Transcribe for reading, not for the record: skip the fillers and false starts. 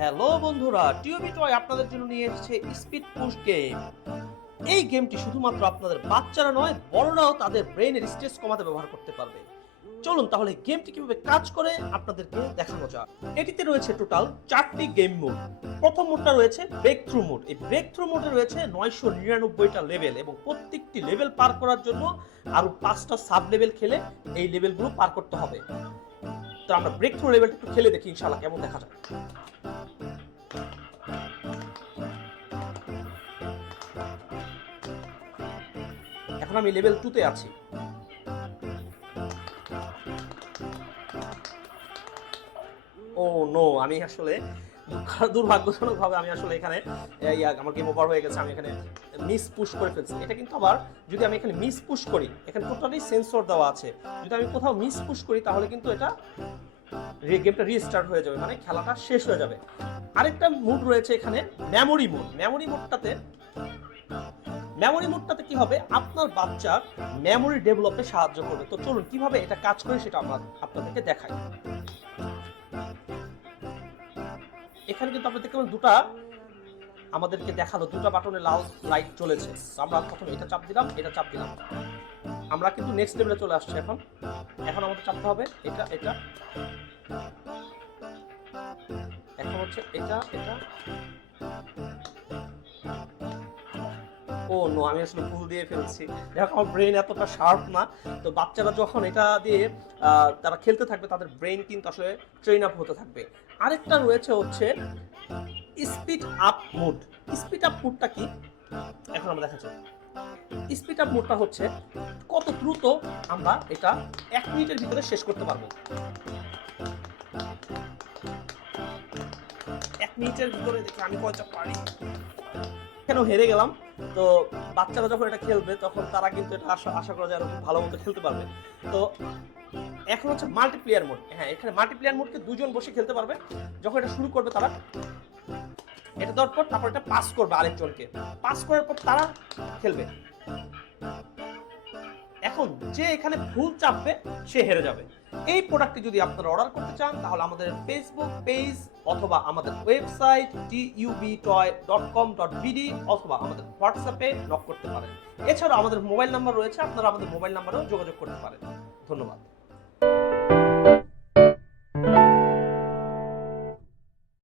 Hello বন্ধুরা, TOB toy আপনাদের জন্য নিয়ে এসেছে স্পিড পুশ গেম। এই গেমটি শুধুমাত্র আপনাদের বাচ্চারা নয়, বড়রাও তাদের ব্রেইনের স্ট্রেস কমাতে ব্যবহার করতে পারবে। চলুন তাহলে গেমটি কিভাবে কাজ করে আপনাদেরকে দেখানো যাক। এটিতে রয়েছে টোটাল 4টি গেম মোড। প্রথম মোডটা রয়েছে ব্রেক থ্রু মোড। এই ব্রেক থ্রু মোডে রয়েছে 999টা লেভেল এবং প্রত্যেকটি লেভেল পার করার জন্য আরো 5টা সাব লেভেল খেলে এই লেভেলগুলো পার করতে হবে। তো আমরা ব্রেক থ্রু লেভেলটা একটু খেলে দেখি ইনশাআল্লাহ কেমন দেখা যায়। এখন আমি লেভেল 2 তে আছি। ও নো, আমি আসলে দুর্ভাগ্যজনকভাবে আমি আসলে এখানে আমার গেম ওভার হয়ে গেছে। আমি এখানে মিস পুশ করে ফেলছি। এটা কিন্তু আবার যদি আমি এখানে মিস পুশ করি, এখানে টোটালি সেন্সর দেওয়া আছে। যদি আমি কোথাও মিস পুশ করি তাহলে কিন্তু এটা গেমটা রিস্টার্ট হয়ে যাবে, মানে খেলাটা শেষ হয়ে যাবে। আরেকটা মুড রয়েছে এখানে মেমোরি মুড। মেমোরি মোডটাতে কি হবে, আপনার বাচ্চার মেমোরি ডেভেলপে সাহায্য করবে। তো চলুন কিভাবে এটা কাজ করে সেটা আমরা আপনাদেরকে দেখাই। এখানে কিন্তু আপনি দেখতে পাবেন আমাদেরকে দেখালো দুটা বাটনে লাল লাইট জ্বলেছে। আমরা প্রথমে এটা চাপ দিলাম, এটা চাপ দিলাম, আমরা কিন্তু নেক্সট লেভেলে চলে আসছি। এখন আমাদের চাপতে হবে এটা এখন হচ্ছে এটা ও নো, আমি আসলে ভুল দিয়ে ফেলছি। দেখো আমার ব্রেন এতটা শার্প না। তো বাচ্চারা যখন এটা দিয়ে তারা খেলতে থাকবে, তাদের ব্রেন কিন্তু আসলে ট্রেন আপ হতে থাকবে। আরেকটা রয়েছে হচ্ছে speed up mode. Speed up মোডটা কি এখন আমরা দেখাচ্ছি। স্পিড আপ মোডটা হচ্ছে কত দ্রুত আমরা এটা 1 মিনিটের ভিতরে শেষ করতে পারবো। 1 মিনিটের ভিতরে দেখি আমি কয়টা পারি। কেন হেরে গেলাম। তো বাচ্চারা যখন এটা খেলবে তখন তারা কিন্তু এটা আশা করা যায় খুব ভালো মতো খেলতে পারবে। তো এখন হচ্ছে মাল্টিপ্লেয়ার মোড। হ্যাঁ, এখানে মাল্টিপ্লেয়ার মোডকে দুজন বসে খেলতে পারবে। যখন এটা শুরু করবে তারা এটা দেওয়ার পর তারপর এটা পাস করবে আরেকজনকে। পাস করার পর তারা খেলবে। এখন যে এখানে ভুল চাপবে সে হেরে যাবে। এই প্রোডাক্টটি যদি আপনারা অর্ডার করতে চান তাহলে আমাদের ফেসবুক পেজ অথবা আমাদের ওয়েবসাইট tubtoy.com.bd অথবা আমাদের হোয়াটসঅ্যাপে নক করতে পারেন। এছাড়াও আমাদের মোবাইল নাম্বার রয়েছে, আপনারা আমাদের মোবাইল নাম্বারেও যোগাযোগ করতে পারেন। ধন্যবাদ।